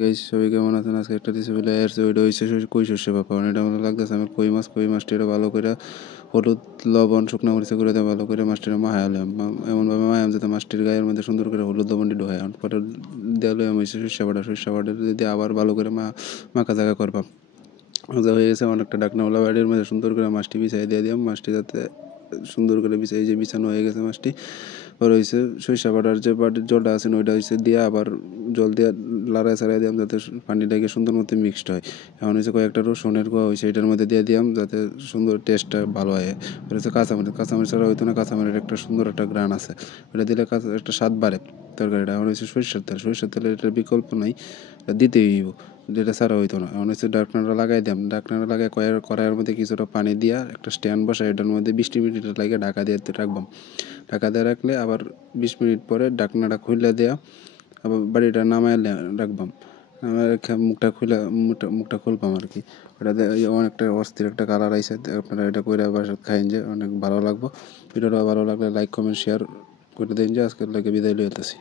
Guys সবাই কেমন আছেন? আজকে একটা রেসিপি লয়ে আসছি, ওইটা হচ্ছে কই সর্ষে পাপা। এটা মনে লাগতেছে আমার কই মাছ। কই মাছটা ভালো করে হলুদ লবণ শুকনো মরিচে করে দিয়ে ভালো করে মাছটা মাহালাম, এমনভাবে মায়াম যাতে মাছটির গায়ের মধ্যে সুন্দর করে হলুদ লবণটি ঢোকায়। পরে দেওয়া আমি হচ্ছে সর্ষে বাটা দিয়ে আবার ভালো করে মাখা জায়গা করবাম। ভাজা হয়ে গেছে, অনেকটা ডাকনাওয়ালা বাড়ির মধ্যে সুন্দর করে মাছটি বিছাই দিয়ে দিলাম। মাছটি যাতে সুন্দর করে বিছাই, যে বিছানো হয়ে গেছে মাছটি। পরে হয়েছে সরিষা বাটার যে বাটির জলটা আছে ওইটা হয়েছে দিয়ে আবার জল দিয়ে লাড়াই ছাড়াই দিলাম যাতে পানিটাকে সুন্দর মতো মিক্সড হয়। এখন হচ্ছে কয়েকটা রসুনের কোয়া হয়েছে এটার মধ্যে দিয়ে দিলাম যাতে সুন্দর টেস্টটা ভালো হয়। হচ্ছে কাঁচামরিচ ছাড়া হইতো না, কাঁচামরিচের একটা সুন্দর একটা গ্রান আছে, ওটা দিলে একটা স্বাদ বাড়ে তরকারিটা। এখন হচ্ছে সরিষার তেলের এটার বিকল্প নাই, এটা দিতেই হইব, যেটা ছাড়া হইতো না। এখন হচ্ছে ডাকনাটা লাগাই দিলাম, ডাকনাটা লাগাই কড়াইয়ের মধ্যে কিছুটা পানি দিয়া একটা স্ট্যান্ড বসাই, এটার মধ্যে 20 মিনিট লাগে ঢাকা দিয়ে রাখবাম। ঢাকা দিয়ে রাখলে আবার 20 মিনিট পরে ডাকনাটা খুলে দেওয়া, আবার বাড়িটা নামায় রাখবাম। আমার মুখটা খুলবাম আর কি। ওটাতে অনেকটা অস্থির একটা কালার আইসে, আপনারা এটা করে বাসায় খাইন যে অনেক ভালো লাগবো। ভিডিওটা ভালো লাগলে লাইক কমেন্ট শেয়ার করে দিন, যে আজকের লাগে বিদায় লইতেছি।